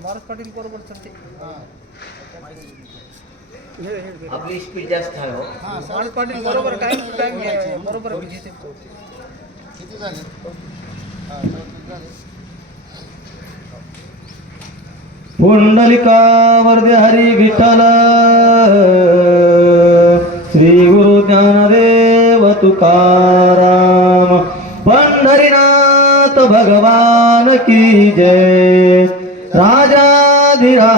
महाराज पाटील बरोबर चालते. आपली स्पीड जास्त आहे हो. महाराज पाटील बरोबर टाइम टाइम बरोबर घेते. किती झाले? पुंडलिका वरदे हरी विठ्ठल श्री गुरु ज्ञानदेव तुकाराम पंढरीनाथ भगवान की जय राजाधिरामचंद्र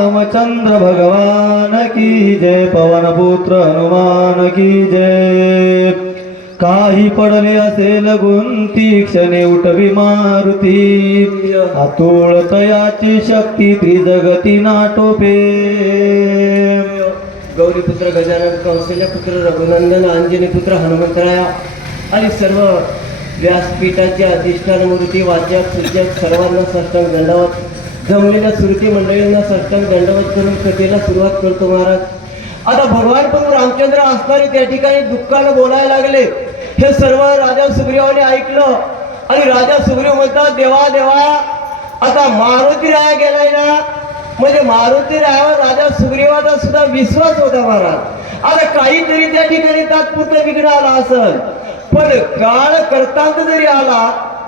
भगवान की जय पवन पुत्र हनुमान की जय काही पडले असेल गुंती क्षणे उठवी मारुती अतुळ तयाची शक्ती त्रिजगती नाटोपे गौरीपुत्र गजानन कौशल्यपुत्र रघुनंदन अंजनीपुत्र हनुमंतराया आणि सर्व व्यासपीठाचे अधिष्ठान मूर्ती वाचक सूचक सर्वांना साष्टांग दंडवत जमलेल्या सुरती मंडळींना साष्टांग दंडवत करून कथेला सुरुवात करतो महाराज. आता भगवान प्रभू रामचंद्र असणारे त्या ठिकाणी दुःखानं बोलायला लागले. हे सर्व राजा सुग्रीवाने ऐकलं आणि राजा सुग्रीव म्हणतात देवा देवा आता मारुती राया गेलाय ना, म्हणजे मारुती रायावर राजा सुग्रीवाचा सुद्धा विश्वास होता महाराज. आता काहीतरी त्या ठिकाणी तात्पुरतं विघ्न आला असेल, पण काळ करतांत जरी आला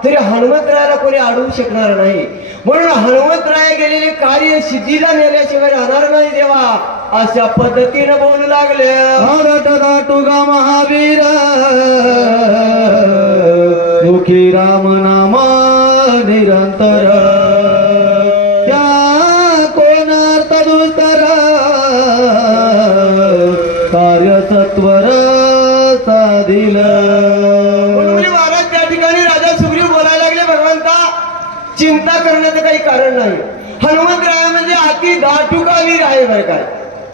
तरी हनुमंतरायाला कोणी अडवू शकणार नाही. म्हणून हनुमंतराया गेलेले कार्य सिद्धीला नेल्याशिवाय राहणार नाही देवा, अशा पद्धतीने बोलू लागले. तुगा महावीर मुखी राम नाम निरंतर त्या कोणार्थ दुस्तर कार्य सत्वर साधिल. महाराज त्या ठिकाणी राजा सुग्रीव बोलायला लागले भगवंता चिंता करण्याचं काही कारण नाही. हनुमंतराय म्हणजे अति दाटुकावीर आहे बरं काय,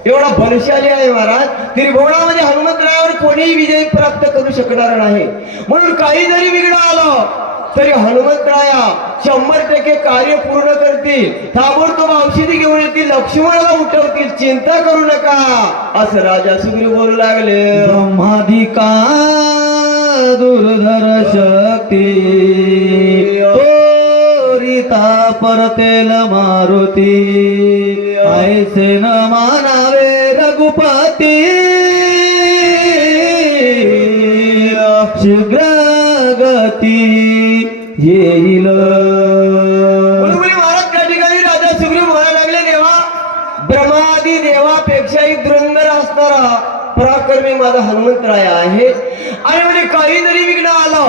एवढा बलशाली आहे महाराज. त्रिभुवनामध्ये हनुमंतरायावर कोणीही विजय प्राप्त करू शकणार नाही. म्हणून काही जरी विघ्न आलं तरी हनुमंतराया 100% कार्य पूर्ण करतील. ताबडतोब औषधी घेऊन येतील, लक्ष्मणाला उठवतील, चिंता करू नका असं राजा सुग्रीव बोलू लागले. ब्रह्मादिका दुर्धर शक्ती तोरिता परतेल मारुती ऐसे न मानावे रघुपती शीघ्र गती येईल. महाराज त्या ठिकाणी राजा सुग्रीव म्हणायला लागले देवा ब्रह्मादी देवापेक्षाही धुरंधर असणारा पराक्रमी माझा हनुमंतराय आहे. आणि म्हणजे काही जरी विघ्न आलं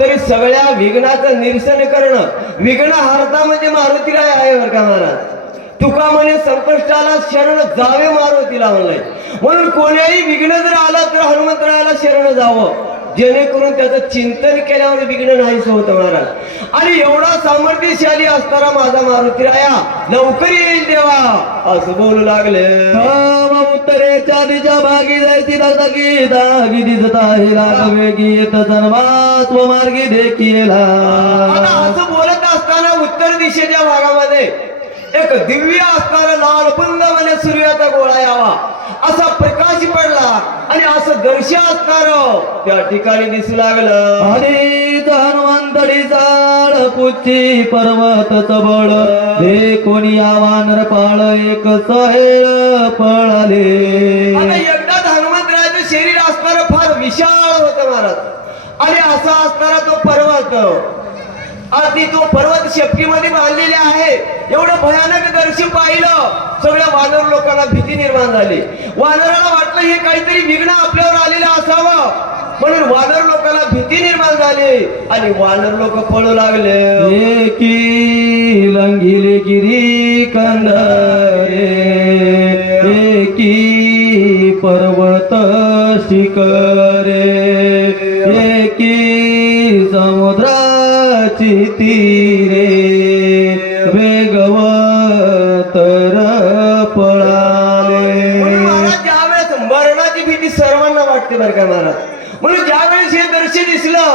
तरी सगळ्या विघ्नाचं निरसन करणं, विघ्न हारता म्हणजे मारुतीराय आहे बरं का महाराज. तुका म्हणे संकष्टाला शरण जावे मारुतीला म्हणलंय. म्हणून कोणीही विघ्न जर आला तर हनुमंतरायाला शरण जावं, जेणेकरून त्याचं चिंतन केल्यावर विघ्न नाहीच होत महाराज. आणि एवढा सामर्थ्यशाली असणारा माझा मारुतीराया लवकर येईल देवा असं बोलू लागले. उत्तरेच्या दिशा भागी जायची दागी दागी दिसत आहे लागवेगी येत जन्मात्व मार्गी देखील. असं बोलत असताना उत्तर दिशेच्या भागामध्ये एक दिव्य असणारा लाल बुंद म्हणे सूर्याचा गोळा यावा असा प्रकाश पडला आणि असं दर्शन असणार त्या ठिकाणी दिसू लागलं. आणि हनुमंतडी जाळ पुच्ची पर्वत चबळ हे कोणी आवानर पाळ एक सहेळ पळाले. आता एकदाच हनुमंतरायाचं शरीर असणारं फार विशाळ होतं महाराज आणि असा असणारा तो पर्वत अगदी तो पर्वत शेपटीमध्ये बांधलेले आहे. एवढं भयानक दर्शन पाहिलं सगळ्या वानर लोकांना भीती निर्माण झाली. वानराला वाटलं हे काहीतरी विघ्न आपल्यावर आलेलं असावं, म्हणून वानर लोकांना भीती निर्माण झाली आणि वानर लोक पळू लागले. एकी लंघिले गिरी कंदरे एकी पर्वत शिखरे एकी समुद्राची तीरे वेगवतर पळाले. महाराज ज्यावेळेस मरणाची भीती सर्वांना वाटते बरं का महाराज. म्हणून ज्यावेळेस हे दर्शन दिसलं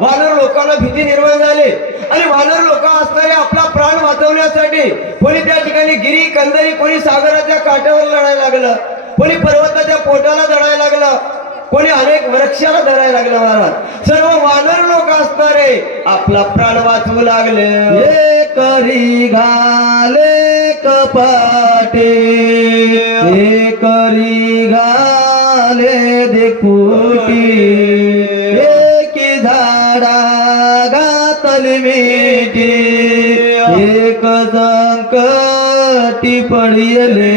वानर लोकांना भीती निर्माण झाली आणि वानर लोक असणारे आपला प्राण वाचवण्यासाठी कोणी त्या ठिकाणी गिरी कंदरी, कोणी सागराच्या काठावर लढायला लागलं, कोणी पर्वताच्या पोटाला लढायला लागलं. कोणी अनेक वृक्षाला धरायला लागलं महाराज. सर्व वानर लोक असणारे आपला प्राण वाचवू लागले. एकरी घाले कपाटे एकरी घाले देखुटी एकी झाडा घातली मिठी एक संकटी पडिले.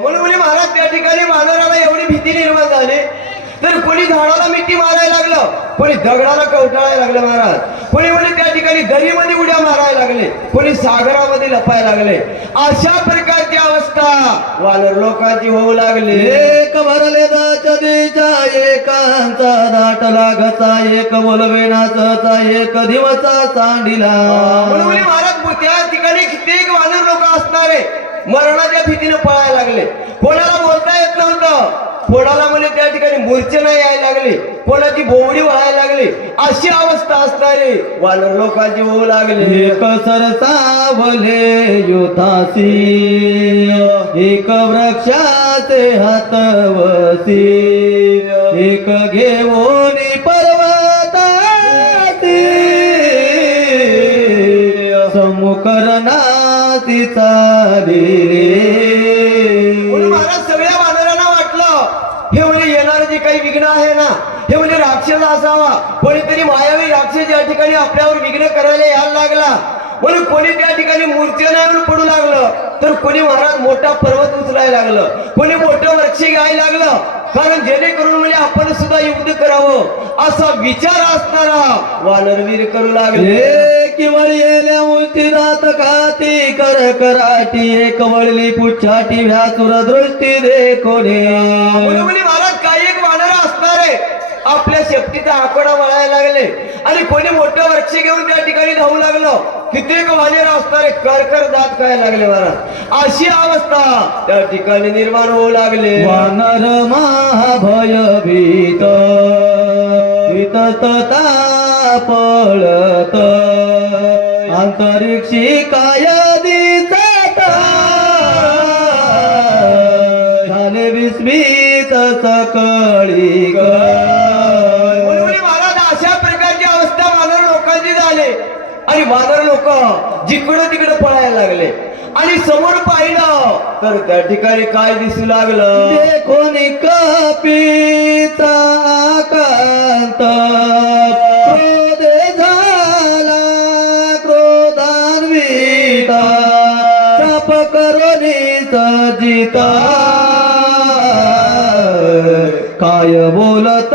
म्हणून म्हणजे महाराज त्या ठिकाणी वानराला एवढी भीती निर्माण झाली तर कोणी झाडाला मिठी मारायला लागलं, कोणी दगडाला कवटाळायला लागलं महाराज, कोणी म्हणजे त्या ठिकाणी दरीमध्ये उड्या मारायला लागले, कोणी सागरामध्ये लपायला लागले. अशा प्रकारची अवस्था वानर लोकांची होऊ लागली. एक भरले चदीचा एकांचा दाटला घसा एक बोलवेनाचा एक दिवसा सांडिला. म्हणून महाराज त्या ठिकाणी कित्येक वानर लोक असणारे मरणाच्या भीतीने पळायला लागले. कोणाला बोलता येत नव्हतं, कोणाला म्हणजे त्या ठिकाणी मूर्छना यायला लागली, कोणाची बोवडी व्हायला लागली. अशी अवस्था असणारे वानर लोकांची होऊ लागली. एक सरसावले योधासी एक वृक्षाचे हातवसी एक घेऊनी पर्वताती समुकरणाती चालिले. महाराज सगळ्या वानरांना वाटलं हे म्हणजे येणारं जे काही विघ्न आहे ना हे म्हणजे राक्षस असावा, कोणीतरी मायावी राक्षस या ठिकाणी आपल्यावर विघ्न करायला यायला लागला. म्हणून कोणी त्या ठिकाणी मूर्छेला येऊन पडू लागलं, तर कोणी महाराज मोठा पर्वत उचलायला लागलं, कोणी मोठं वृक्ष घ्यायला लागलं, कारण जेणेकरून म्हणजे आपण सुद्धा युद्ध करावं असा विचार असणारा वानरवीर करू लागले. केवळ येल्या मूर्तीदात खाती कर कराटी एक वळली पुच्छाटी व्यासुर दृष्टी देखोने. म्हणजे महाराज काही एक वानर असणारे आपल्या शेपटीचा आकडा वळायला लागले आणि कोणी मोठं वृक्ष घेऊन त्या ठिकाणी धावू लागलं. कित्येक वानर असणारे कर दात खायला लागले महाराज. अशी अवस्था त्या ठिकाणी निर्माण होऊ लागले. वानर महाभय भीत वितता पळत अंतरिक्षी काय दिसत झाले विस्मित सकळी महाराज. अशा प्रकारची अवस्था वानर लोकांची झाली आणि वानर लोक जिकडं तिकडं पळायला लागले आणि समोर पाहिलं तर त्या ठिकाणी काय दिसू लागलं. कोणी कपिता कांत क्रोधे झाला क्रोधान्विता तप करोनी सजिता काय बोलत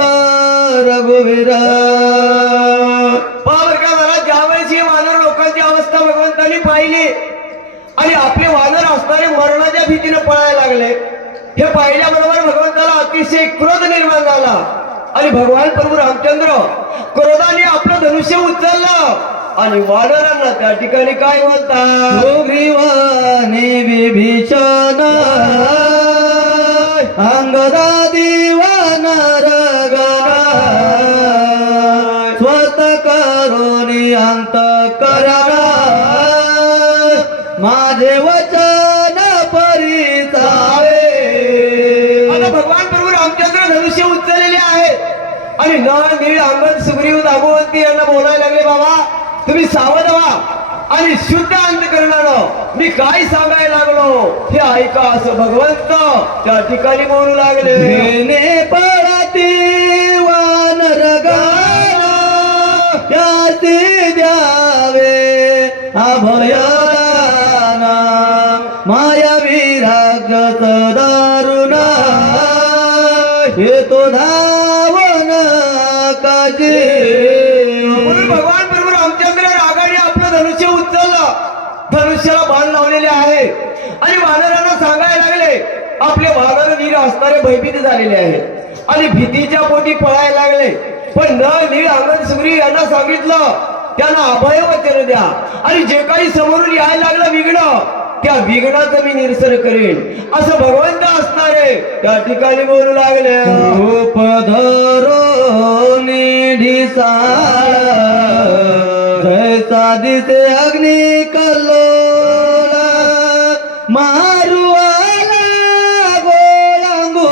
रघुवीर. पावर का मला ज्यावेळेस ही वानर लोकांची अवस्था भगवंतांनी पाहिली आणि आपले वानर असणारे मरणाच्या भीतीने पळायला लागले, हे पाहिल्याबरोबर भगवंताला अतिशय क्रोध निर्माण झाला आणि भगवान प्रभू रामचंद्र क्रोधाने आपलं धनुष्य उचललं आणि वानरांना त्या ठिकाणी काय बोलतात. सुग्रीवाने विभीषण अंगदादी वानर स्वत करोनी अंत करा माझे वचन परिचावे. आता भगवान प्रभू रामचंद्र धनुष्य उचललेले आहे आणि नळ नीळ अंगद सुग्रीव दामोवंती यांना बोलायला लागले, बाबा तुम्ही सावध व्हा आणि शुद्ध अंतकरणानं मी काय सांगायला लागलो हे ऐका असं भगवंत त्या ठिकाणी बोलू लागले. घेणे पडती वानर गाना त्याचे द्यावे अभयदाना माया विरागत दारुणा हे तो धावन काजे. म्हणून भगवान प्रभू रामचंद्र रागाने आपलं धनुष्य उचललं, धनुष्याला बाण लावलेले आहे आणि वानरांना सांगायला लागले. आपले वानर वीर असणारे भयभीत झालेले आहेत आणि भीतीच्या पोटी पळायला लागले. पण नळ नीळ अंगद सुग्रीव यांना सांगितलं त्यांना अभय वचन द्या आणि जे काही समोरून यायला लागलं विघ्न त्या विघ्नाचं मी निरसन करेन असं भगवंत असणारे त्या ठिकाणी बोलू लागले. रूप धरो निढिसाळ जैसा दिसे अग्नि कल्लोळा मारुआला गोळांगो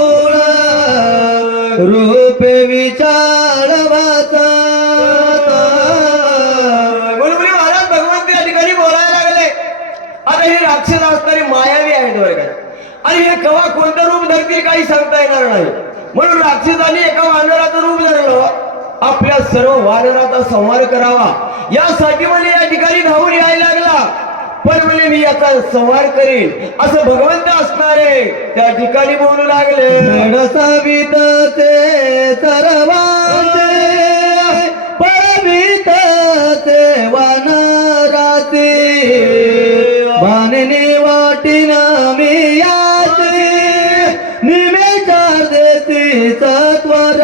राक्षस असणारे मायावी आहेत वर्गात आणि हे केव्हा कोणतं रूप धरतील काही सांगता येणार नाही. म्हणून राक्षसाने एका वानराचं रूप धरलं, आपल्या सर्व वानराचा संहार करावा यासाठी मला या ठिकाणी धावून यायला लागला. पण म्हणे मी याचा संहार करीन असं भगवंत असणारे त्या ठिकाणी बोलू लागले. सवितचे सर्वांचे परमितचे वानराचे बाणने वाटीन मी याचे निमेचार देती सत्वर.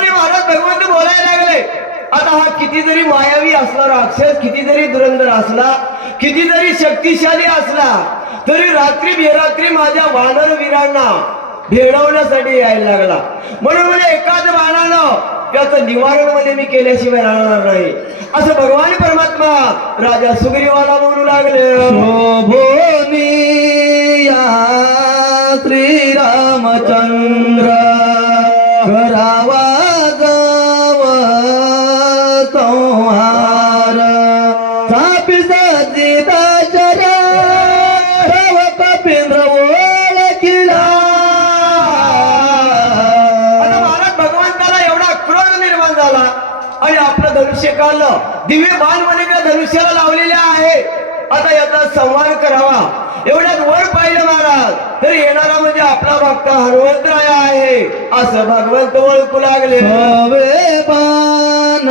महाराज भगवंत बोलायला लागले. आता हा किती जरी मायावी असला राक्षस, किती जरी दुरंदर असला, किती जरी शक्तिशाली असला, तरी रात्री बेरात्री माझ्या वानर वीरांना भेडवण्यासाठी यायला लागला. म्हणून म्हणजे एकाच बाणानं त्याचं निवारण मध्ये मी केल्याशिवाय राहणार नाही असं भगवान परमात्मा राजा सुग्रीवाला बोलू लागले. शोभोनी या श्रीरामचंद्र करावा जाव संहार सापी सजिता चर तव कपिंद्र ओळखिला. आता महाराज भगवंताला एवढा क्रोध निर्माण झाला आणि आपलं धनुष्य काढलं. दिव्य बाण मध्ये त्या धनुष्याला लावलेले आहे. आता याचा संहार करावा एवढ्यात वर पाहिलं महाराज तर येणारा म्हणजे आपला भक्त हनुमंतराय आहे असं भगवंत ओळखू लागले. हवे पान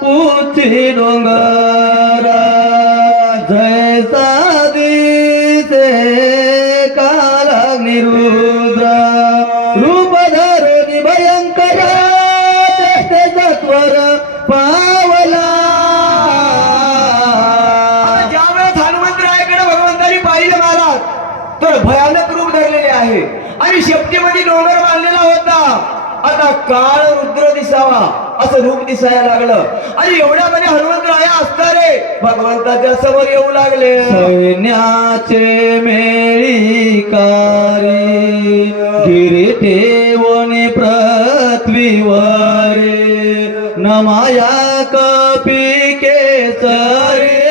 पुची डोंगर जैसा दिसे काला निरुद्र रूप धरुनी भयंकर त्याचा स्वर पावला. ज्यावेळेस हनुमंतरायाकडे भगवंतानी पाहिलं महाराज तर भयानक रूप धरलेले आहे आणि शेपटीमध्ये डोंगर बांधलेला होता. आता काळ रुद्र दिसावा असं रूप दिसायला लागलं आणि एवढ्यामध्ये हनुमंतराया असणारे भगवंताच्या समोर येऊ लागले. सैन्याचे मेळी कारी गिरी ठेवणी पृथ्वीवर नमाया कपिके सरे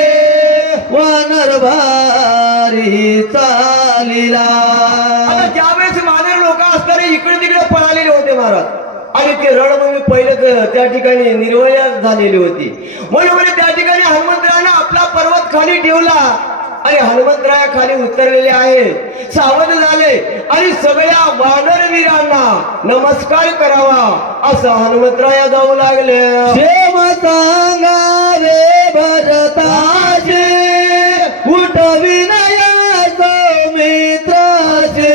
वानर भारी चालिला. आता ज्यावेळेस वानर लोक असणारे इकडे तिकडे पळालेले होते महाराज आणि ते रणभूमी पहिलेच त्या ठिकाणी निर्वयास झालेली होती. म्हणून त्या ठिकाणी हनुमंतरायाने आपला पर्वत खाली ठेवला आणि हनुमंतराया खाली उतरलेले आहे. सावध झाले आणि सगळ्या वानर वीरांना नमस्कार करावा असं हनुमंतराया जाऊ लागले. क्षेम सांगावे भरताचे उठविनया सौमित्राचे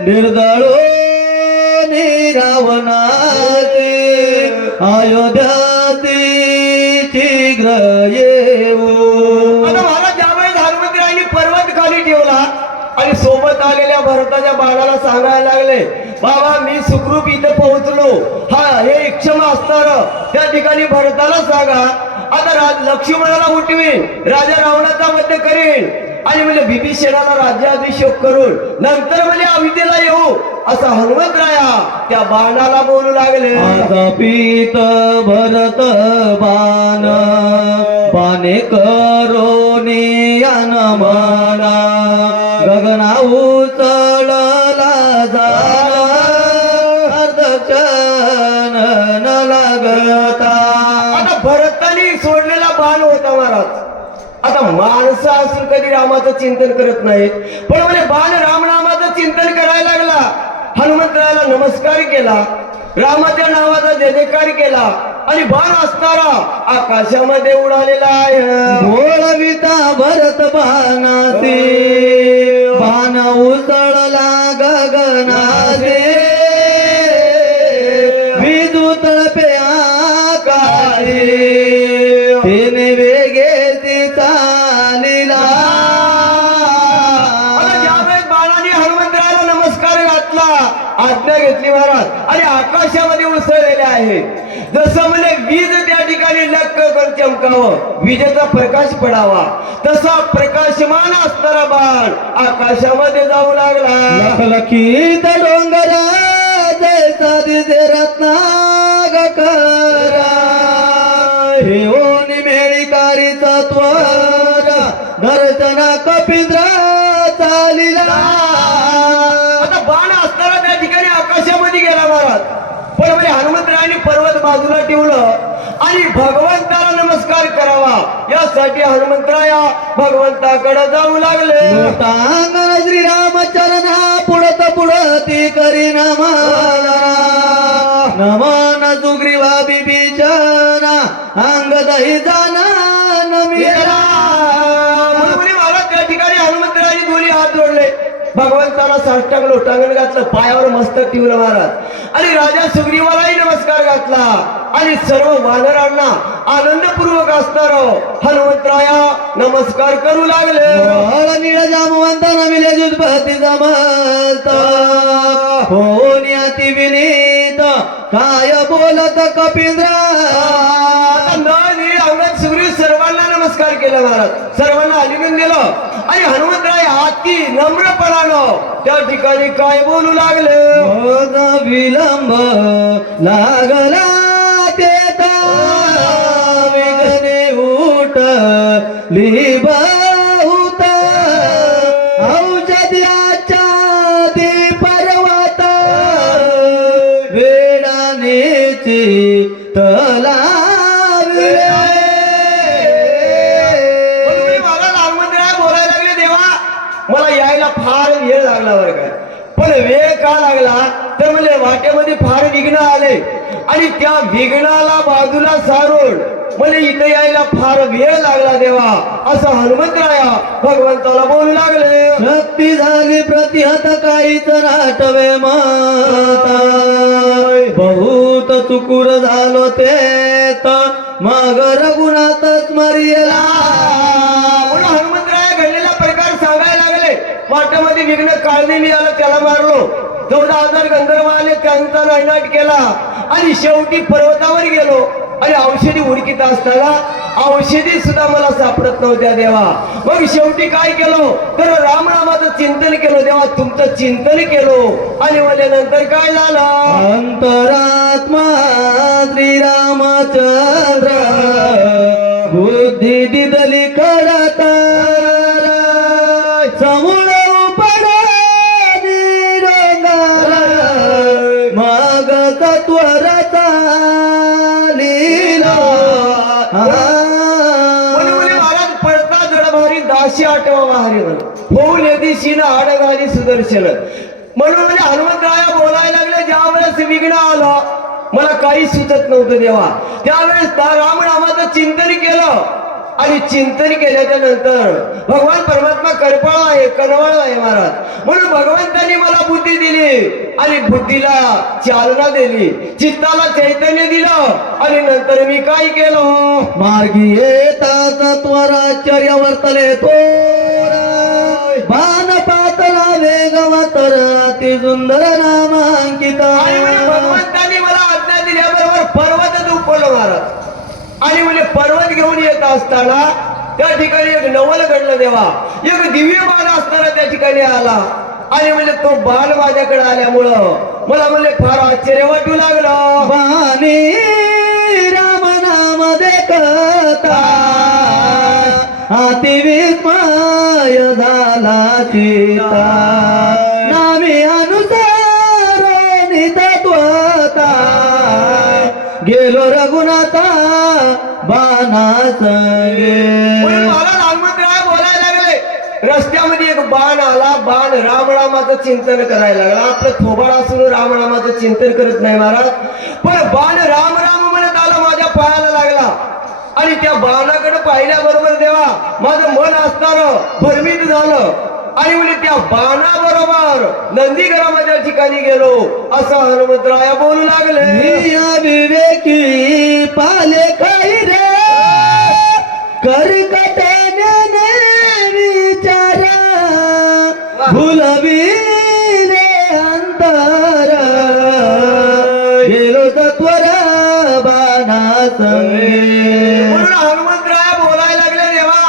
निर्दळो रावणाचे अयोध्याचे शीघ्र येऊ. आता महाराज ज्यावेळेस हनुमंतरायांनी पर्वत खाली ठेवला आणि सोबत आलेल्या भरताच्या बाळाला सांगायला लागले, बाबा मी सुखरूप इथं पोहोचलो, हा हे क्षमा असणार त्या ठिकाणी भरताला सांगा. आता लक्ष्मणाला उठवीन, राजा रावणाचा वध करीन आणि म्हणजे बिभीषणाला राज्याभिषेक करून नंतर म्हणजे अयोध्येला येऊ असं हनुमंतराया त्या बाणाला बोलू लागले. आता पीत भरत बाण बाणे करोनी मना गगना उचलला झाला अर्धक्षण न लागता. आता भरतानी सोडलेला बाण होता महाराज. आता माणसं असून कधी रामाचं चिंतन करत नाहीत, पण म्हणजे बाण रामनामाचं चिंतन करायला लागला. हनुमंतरायाला नमस्कार केला, रामाच्या नावाचा जय जयकार केला आणि बाण असणारा आकाशामध्ये उडालेला आहे. बोलविता भरत बाणाचे बाण उसळला गगनाचे विदू तळपे आकाशे तेने वेगे ते चालिला. ज्यावेळेस बाणाने हनुमंतरायाला नमस्कार घातला, आज्ञा घेतली महाराज आणि आकाशामध्ये उसळलेले आहे. जसं म्हणजे वीज त्या ठिकाणी लक्क करून चमकावं, विजेचा प्रकाश पडावा, तसा प्रकाशमान असणारा बाण आकाशामध्ये जाऊ लागला. लखलखीत डोंगरा जैसा दिसे रत्नागरा हे ओनी मेळी कारीचा त्वरा अर्चना कपिंद्र चालिला. आता बाण असताना त्या ठिकाणी आकाशामध्ये गेला महाराज. पण म्हणजे हनुमंतरायांनी पर्वत बाजूला ठेवलं आणि भगवंताला नमस्कार करावा यासाठी हनुमंतराया भगवंताकडे जाऊ लागले. टांगण श्रीरामचरणा पुढत पुढती करी नमना नमन सुग्रीवा बिभीषणा अंगदही जाना नमिला. म्हणून मला त्या ठिकाणी हनुमंतरायांनी दोन्ही हात जोडले, भगवंताला साष्टांग लोटांगण घातलं, पायावर मस्तक ठेवलं महाराज आणि राजा सुग्रीवालाही नमस्कार घातला आणि सर्व वानरांना आनंदपूर्वक असणार हनुमंतराया नमस्कार करू लागले. नीळ जामवंत नमिले जुजपती जमत होण्याती विनीत काय बोलत कपिंद्र. अंगद सुग्रीव सर्वांना नमस्कार केला महाराज, सर्वांना आलिंगन दिलं आणि हनुमंतराय हाती नम्रपणानं त्या ठिकाणी काय बोलू लागले. विलंब लागला तेता विघ्ने उठ लिबाहुत औषध्याच्या दी पर्वत वेडानेची तला. मला यायला फार वेळ लागला बरं काय, पण वेळ का लागला तर म्हणजे वाटेमध्ये फार विघ्न आले आणि त्या विघ्नाला बाजूला सारून म्हणजे इथे यायला फार वेळ लागला देवा असं हनुमंतराया भगवंताला बोलू लागले. शक्ती झाली प्रतिहत काहीच नाटवे माता बहुत चुकूर झालो ते मग रघुनाथ स्मरियला. हनुमंतराया घडलेला प्रकार सांगायला लागले. वाटामध्ये विघ्न काळने मी आलं, त्याला मारलो, 14,000 गंधर्व आले, त्यांचा नायनाट केला आणि शेवटी पर्वतावर गेलो आणि औषधी उडकीत असताना औषधी सुद्धा मला सापडत नव्हत्या देवा. मग शेवटी काय केलं तर रामनामाचं चिंतन केलं देवा, तुमचं चिंतन केलं आणि नंतर काय झालं. अंतरात्मा श्रीरामचंद्र बुद्धी दिदली कडत समूळ उपडा निरंगार मग सत्वरता लीला. महाराज पडता जडभारी दाशी आठवा हरी होऊन यदीशीन आड घाली सुदर्शन. म्हणून म्हणजे हनुमंतराया बोलायला लागले. ज्या वेळेस विघ्न आलं मला काही सुचत नव्हतं देवा, त्यावेळेस रामनामाचं चिंतन केलं आणि चिंतन केल्याच्या नंतर भगवान परमात्मा कर्पाळ आहे, कनवाळ आहे महाराज. म्हणून भगवंतांनी मला बुद्धी दिली आणि बुद्धीला चालना दिली, चित्ताला चैतन्य दिलं आणि नंतर मी काय केलं. मार्गी येताच त्वराश्चर्य वर्तले तोरा बाण पातला वेगवतर अति सुंदर नामांकित. भगवंतांनी मला आज्ञा दिल्याबरोबर पर्वत दुखवलं महाराज आणि म्हणजे पर्वत घेऊन येत असताना त्या ठिकाणी एक नवल घडलं देवा. एक दिव्य बाण असताना त्या ठिकाणी आला आणि म्हणजे तो बाण माझ्याकडे आल्यामुळं मला म्हणजे फार आश्चर्य वाटू लागलं. बाणी राम नाम देखता अति विस्मय झाला चिता नामे अनुसार नितत्वता गेलो रघुनाथा बाणा संगे. मला हनुमंतराय बोलायला लागले. रस्त्यामध्ये एक बाण आला, बाण रामनामाचं चिंतन करायला लागला. आपलं थोबाड असून रामनामाचं चिंतन करत नाही महाराज, पण बाण राम राम म्हणत आला, माझ्या पायाला लागला आणि त्या बाणाकडे पाहिल्याबरोबर देवा माझं मन असणारं भरमीत झालं आणि म्हणजे त्या बाणाबरोबर नंदीग्रामाच्या ठिकाणी गेलो असं हनुमंतराया बोलू लागले. विवेकी पाले काही रे करकटाने विचारा भुलविले अंतर गेलो सत्वर बाणा संगे. म्हणून हनुमंतराया बोलायला लागले देवा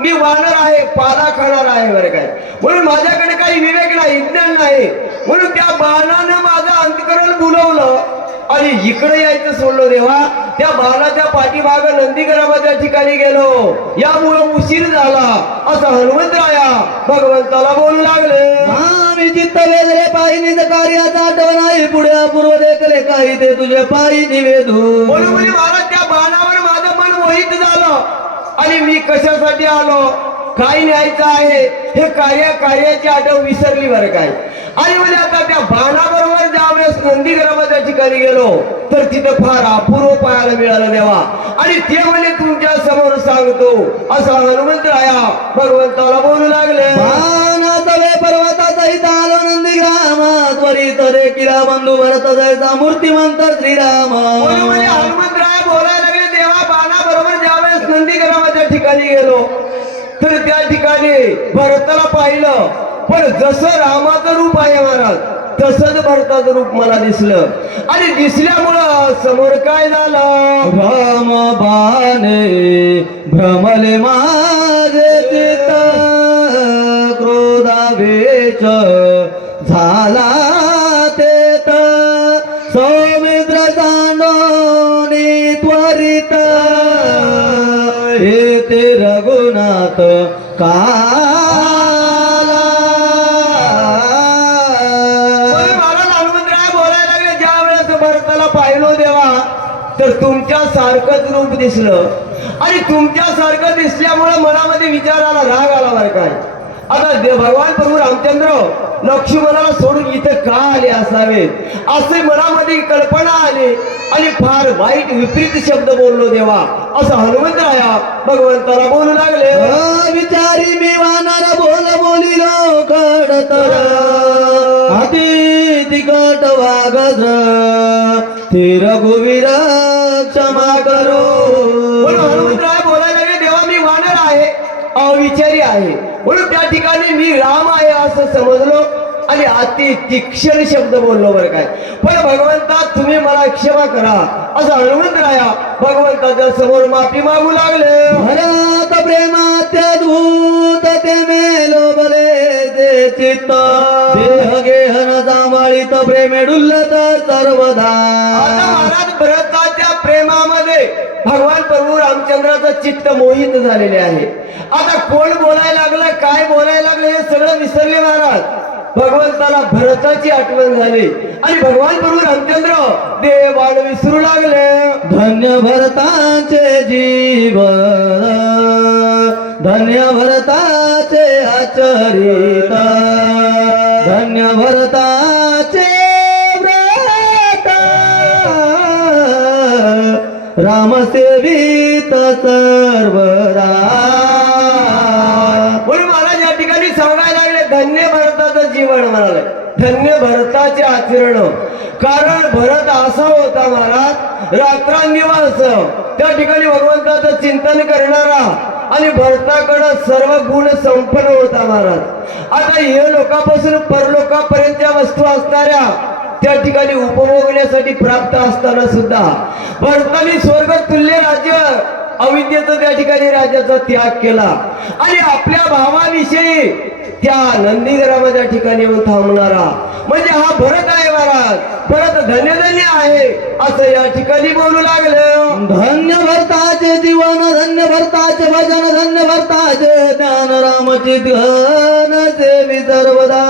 मी वानर आहे, पाला खाणार आहे बरं काय, म्हणून माझ्याकडे काही विवेक नाही, ज्ञान नाही, म्हणून त्या बाणानं माझं अंतकरण बुलवलं आणि इकडे यायचं सोडलो देवा. त्या बाणाच्या पाठीमाग नंदीग्रामाच्या ठिकाणी गेलो, यामुळे उशीर झाला असं हनुमंतराया भगवंताला बोलू लागले. आम्ही चित्त वेगळे पायी निज कार्याचा आठवण नाही, पुढे पूर्व देखले काही ते तुझे पायी निवेदू. म्हणून म्हणजे महाराज त्या बाणावर माझं मन मोहित झालं. आणि मी कशासाठी आलो, काय न्यायचं आहे, हे कार्याची आठवण विसरली बरं काय. आणि म्हणजे आता त्या बाणाबरोबर ज्यावेळेस नंदीग्रामाच्या ठिकाणी गेलो तर तिथं फार अपूर्व पाहायला मिळालं देवा. आणि ते म्हणजे तुमच्या समोर सांगतो असं हनुमंतराया भगवंताला बोलू लागले. बाणाचा वे पर्वताचा इथं आलो नंदीग्रामात, त्वरित देखील बंधू भरत जायचा मूर्तिमंत श्रीराम. म्हणून म्हणजे हनुमंतराया बोलायला लागले देवा. बाणाबरोबर ज्यावेळेस नंदीग्रामाच्या ठिकाणी गेलो तर त्या ठिकाणी भरताला पाहिलं, पण जसं रामाचं रूप आहे महाराज तसंच भरताचं रूप मला दिसलं. आणि दिसल्यामुळं समोर काय झालं, राम बाणे भ्रमले माझे चित्त, क्रोधावेच झाला तेत, सौमित्र सांडोनी त्वरित, येते रघुनाथ काला. भरताला पाहिलो देवा तर तुमच्या सारखंच रूप दिसलं. आणि तुमच्या सारखं दिसल्यामुळे मनामध्ये विचार आला, राग आला बरं काय. आता भगवान प्रभू रामचंद्र लक्ष्मणाला सोडून इथं का आले असावेत असे मनामध्ये कल्पना आली. आणि फार वाईट विपरीत शब्द बोललो देवा असं हनुमंतराया भगवंताला बोलू लागले. विचारी मी वानर बोलिलो कडतर, अति तिकट वागद्र, ते रघुवीर क्षमा करो. म्हणून हनुमंतराया बोलायला लागले देवा मी वानर आहे, अविचारी आहे, म्हणून त्या ठिकाणी मी राम आहे असं समजलो आणि अति तीक्ष्ण शब्द बोललो बरं काय. पण भगवंता तुम्ही मला क्षमा करा असं हनुमंतराया भगवंताच्या समोर माफी मागू लागले. भरत प्रेमात्यद्भुत ते मेलो बले ते चित्त, देह गेहन सांभाळीत प्रेमे डुल्लत सर्वदा. आता महाराज भरताच्या प्रेमामध्ये भगवान प्रभू रामचंद्राचं चित्त मोहित झालेले आहे. आता कोण बोलायला लागलं, काय बोलायला लागलं हे सगळं विसरले महाराज. भगवंताला भरताची आठवण झाली आणि भगवान प्रभू रामचंद्र देवाला विसरू लागले. धन्य भरताचे जीवन, धन्य भरताचे आचरित, धन्य भरताचे व्रत, रामसेवित सर्वदा. म्हणून महाराज या ठिकाणी सांगायला लागले धन्य भरताचं जीवन म्हणाले, धन्य भरताचे आचरण. कारण भरत असा होता महाराज रात्रंदिवस त्या ठिकाणी भगवंताचं चिंतन करणारा आणि भरताकडं सर्व गुण संपन्न होता महाराज. आता हे लोकांपासून परलोकापर्यंतच्या वस्तू असणाऱ्या त्या ठिकाणी उपभोगण्यासाठी प्राप्त असताना सुद्धा भरताने स्वर्ग तुल्य राज्य अविद्येचं त्या ठिकाणी राज्याचा त्याग केला आणि आपल्या भावाविषयी त्या नंदीग्रामाच्या ठिकाणी येऊन थांबणारा म्हणजे हा भरत आहे महाराज. भरत धन्य धन्य आहे असं या ठिकाणी बोलू लागलं. धन्य भरताचे जीवन, धन्य भरताचे भजन, धन्य भरताचे ज्ञान, रामचित घन सेवी सर्वदा.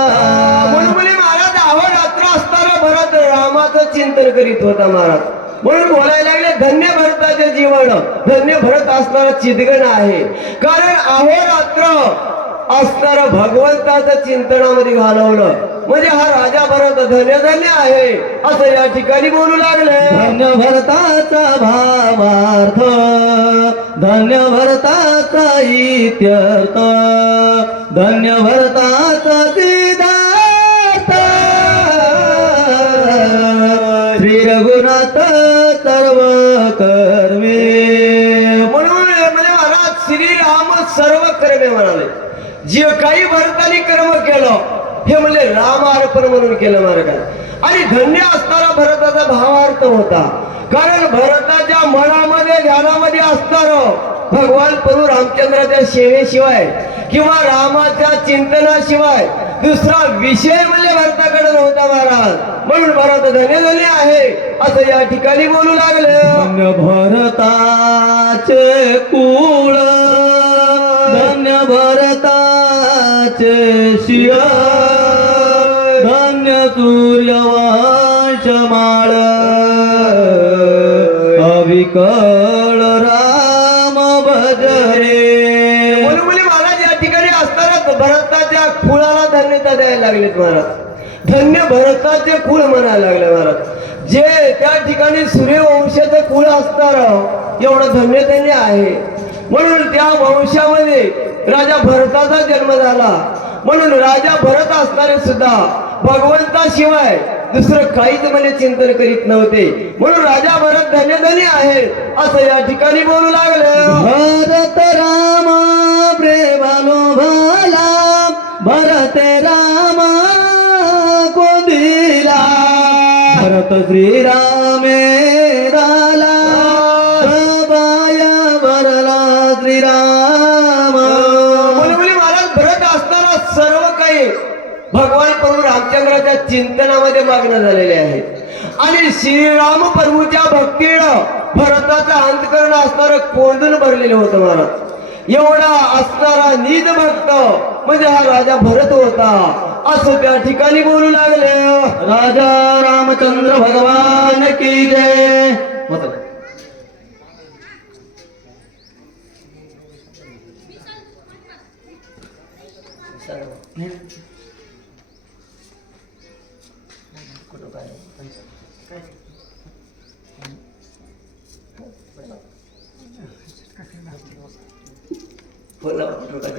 म्हणून महाराज अहोरात्र असताना भरत रामाचं चिंतन करीत होता महाराज. म्हणून बोलायला लागले धन्य भरताचे जीवन, धन्य भरत असणारा चिदगण आहे. कारण अहोरात्र असणारा भगवंताचं चिंतनामध्ये घालवलं म्हणजे हा राजा भरत धन्य धन्य आहे असं या ठिकाणी बोलू लागले. धन्य भरताचा भावार्थ, धन्य भरताचा इत्यर्थ, धन्य भरताचा सिद्धार्थ, श्री रघुनाथ सर्व कर्मे. म्हणून म्हणजे महाराज श्रीराम सर्व कर्मे म्हणाले. जे काही भरताने कर्म केलं हे म्हणजे रामार्पण म्हणून केलं महाराज. आणि धन्य असणारा भरताचा भावार्थ होता. कारण भरताच्या मनामध्ये ध्यानामध्ये असणार भगवान प्रभू रामचंद्राच्या सेवेशिवाय किंवा रामाच्या चिंतनाशिवाय दुसरा विषय म्हणजे भरताकडे नव्हता महाराज. म्हणून भरत धन्य धन्य आहे असं या ठिकाणी बोलू लागले. धन्य भरताचे कुळ, धन्य भरताचे शिय, धन्य सूर्यवंश माळ, अविकळ राम भजरे. मुली महाराज या ठिकाणी असताना भरताच्या फुलाला धन्यता द्यायला लागलेत महाराज. धन्य भरताचे कुळ म्हणायला लागले महाराज. जे त्या ठिकाणी सूर्यवंशाचं कुळ असणार एवढं धन्य त्यांनी आहे. म्हणून त्या वंशामध्ये राजा भरताचा जन्म झाला. म्हणून राजा भरत असणारे सुद्धा भगवंताशिवाय दुसरं काहीच म्हणजे चिंतन करीत नव्हते. म्हणून राजा भरत धन्य धन्य आहे असं या ठिकाणी बोलू लागले. भरत राम प्रेमानो भला, भरत राम कोंदिला, भरत श्रीरामे राला, बाया भरला श्रीराम. मुली महाराज भरत असताना सर्व काही भगवान प्रभू रामचंद्राच्या चिंतनामध्ये मग्न झालेले आहे. आणि श्रीराम प्रभूच्या भक्तीनं भरताचा अंतकरण असणारं कोंडून भरलेलं होतं महाराज. एवढा असणारा निज भक्त म्हणजे हा राजा भरत होता असं त्या ठिकाणी बोलू लागले. राजा रामचंद्र भगवान की जय. बोला, कुठं काय?